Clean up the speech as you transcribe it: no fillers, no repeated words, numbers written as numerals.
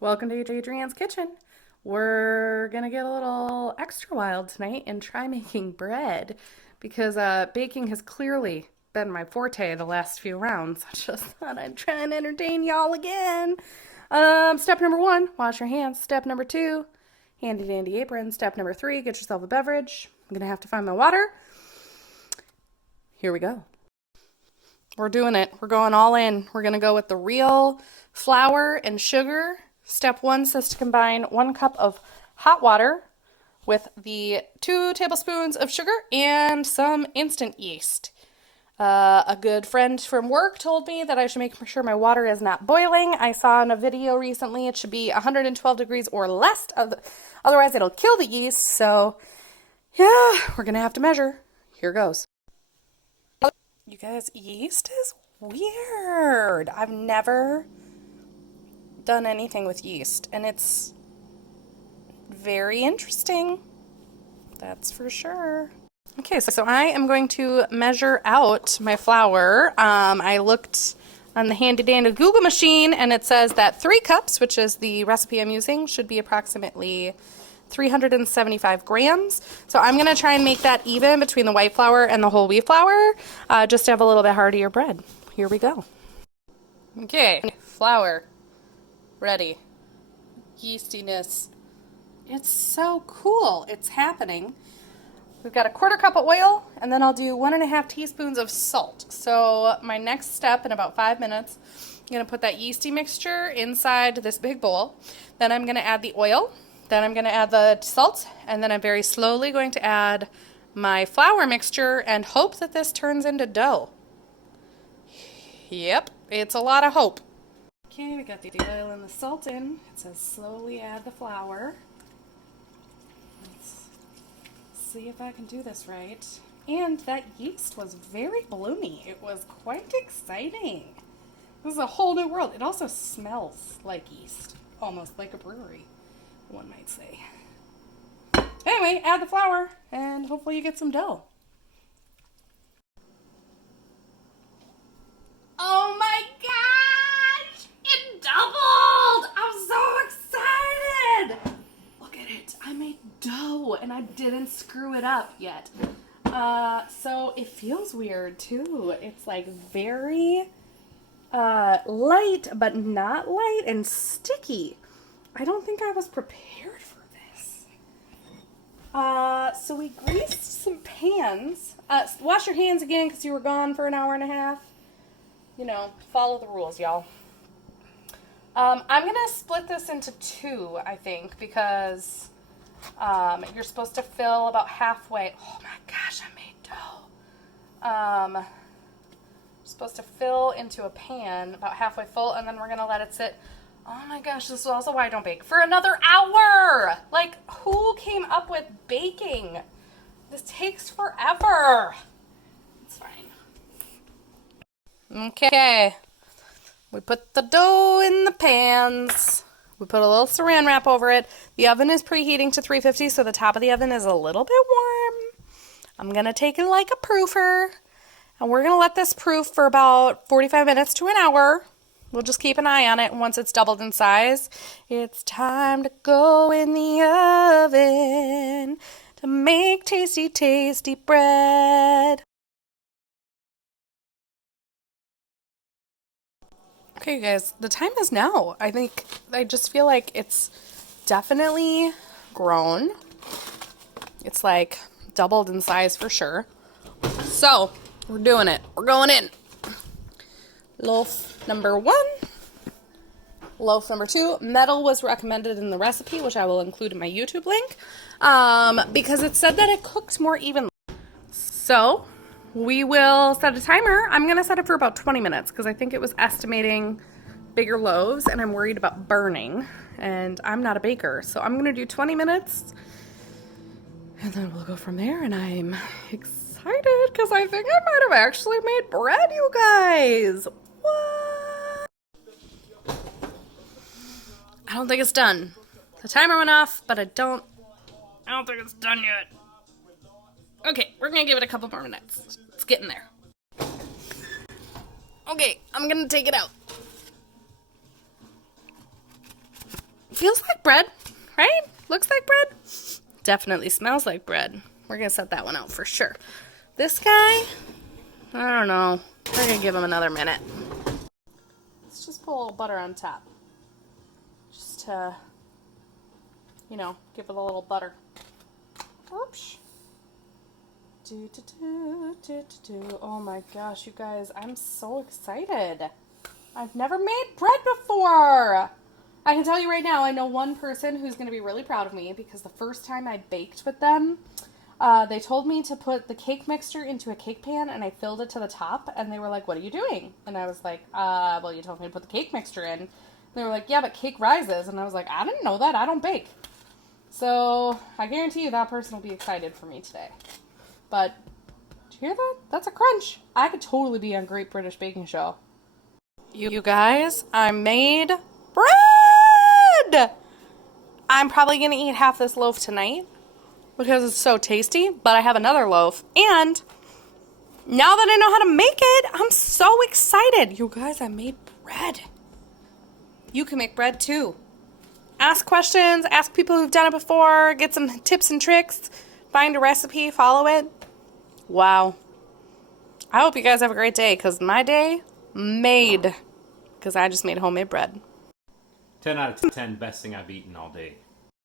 Welcome to Adrianne's kitchen. We're gonna get a little extra wild tonight and try making bread because baking has clearly been my forte the last few rounds. I just thought I'd try and entertain y'all again. Step number 1, wash your hands. Step number 2, handy dandy apron. Step number 3, get yourself a beverage. I'm gonna have to find my water. Here we go. We're doing it. We're going all in. We're gonna go with the real flour and sugar. Step 1 says to combine 1 cup of hot water with the 2 tablespoons of sugar and some instant yeast. A good friend from work told me that I should make sure my water is not boiling. I saw in a video recently it should be 112 degrees or less, otherwise it'll kill the yeast. So yeah, we're gonna have to measure. Here goes. You guys, yeast is weird. I've never done anything with yeast, and it's very interesting, that's for sure. Okay, so I am going to measure out my flour. I looked on the handy dandy Google machine, and it says that 3 cups, which is the recipe I'm using, should be approximately 375 grams. So I'm going to try and make that even between the white flour and the whole wheat flour, just to have a little bit heartier bread. Here we go. Okay, flour ready. Yeastiness. It's so cool. It's happening. We've got a 1/4 cup of oil, and then I'll do 1½ teaspoons of salt. So my next step in about 5 minutes, I'm going to put that yeasty mixture inside this big bowl. Then I'm going to add the oil. Then I'm going to add the salt, and then I'm very slowly going to add my flour mixture and hope that this turns into dough. Yep, it's a lot of hope. Okay, we got the oil and the salt in. It says slowly add the flour. Let's see if I can do this right. And that yeast was very bloomy. It was quite exciting. This is a whole new world. It also smells like yeast, almost like a brewery, one might say. Anyway, add the flour and hopefully you get some dough. Oh my gosh! It doubled! I'm so excited! Look at it. I made dough and I didn't screw it up yet. So it feels weird too. It's like very light, but not light, and sticky. I don't think I was prepared for this. So we greased some pans. Wash your hands again because you were gone for an hour and a half. You know, follow the rules, y'all. I'm going to split this into 2, I think, because you're supposed to fill about halfway. Oh my gosh, I made dough. You're supposed to fill into a pan about halfway full, and then we're going to let it sit. Oh my gosh, this is also why I don't bake. For another hour! Like, who came up with baking? This takes forever. It's fine. Okay, we put the dough in the pans. We put a little saran wrap over it. The oven is preheating to 350, so the top of the oven is a little bit warm. I'm going to take it like a proofer, and we're going to let this proof for about 45 minutes to an hour. We'll just keep an eye on it, and once it's doubled in size, it's time to go in the oven to make tasty, tasty bread. Okay, you guys, the time is now. I just feel like it's definitely grown. It's like doubled in size for sure. So, we're doing it. We're going in. Loaf number 1. Loaf number 2. Metal was recommended in the recipe, which I will include in my YouTube link, because it said that it cooks more evenly. So, we will set a timer. I'm going to set it for about 20 minutes because I think it was estimating bigger loaves and I'm worried about burning, and I'm not a baker. So I'm going to do 20 minutes and then we'll go from there, and I'm excited because I think I might have actually made bread, you guys. What? I don't think it's done. The timer went off, but I don't think it's done yet. Okay, we're gonna give it a couple more minutes. It's getting there. Okay, I'm gonna take it out. feels like bread, right? Looks like bread. Definitely smells like bread. We're going to set that one out for sure. This guy, I don't know. We're going to give him another minute. Let's just put a little butter on top. Just to, you know, give it a little butter. Oops. Oh my gosh, you guys, I'm so excited. I've never made bread before. I can tell you right now, I know one person who's going to be really proud of me because the first time I baked with them, they told me to put the cake mixture into a cake pan and I filled it to the top and they were like, what are you doing? And I was like, well, you told me to put the cake mixture in. They were like, yeah, but cake rises. And I was like, I didn't know that. I don't bake. So I guarantee you that person will be excited for me today. But did you hear that? That's a crunch. I could totally be on Great British Baking Show. You guys, I made bread! I'm probably going to eat half this loaf tonight because it's so tasty, but I have another loaf. And now that I know how to make it, I'm so excited. You guys, I made bread. You can make bread too. Ask questions, ask people who've done it before, get some tips and tricks, find a recipe, follow it. Wow. I hope you guys have a great day because my day made because I just made homemade bread. 10 out of 10 best thing I've eaten all day.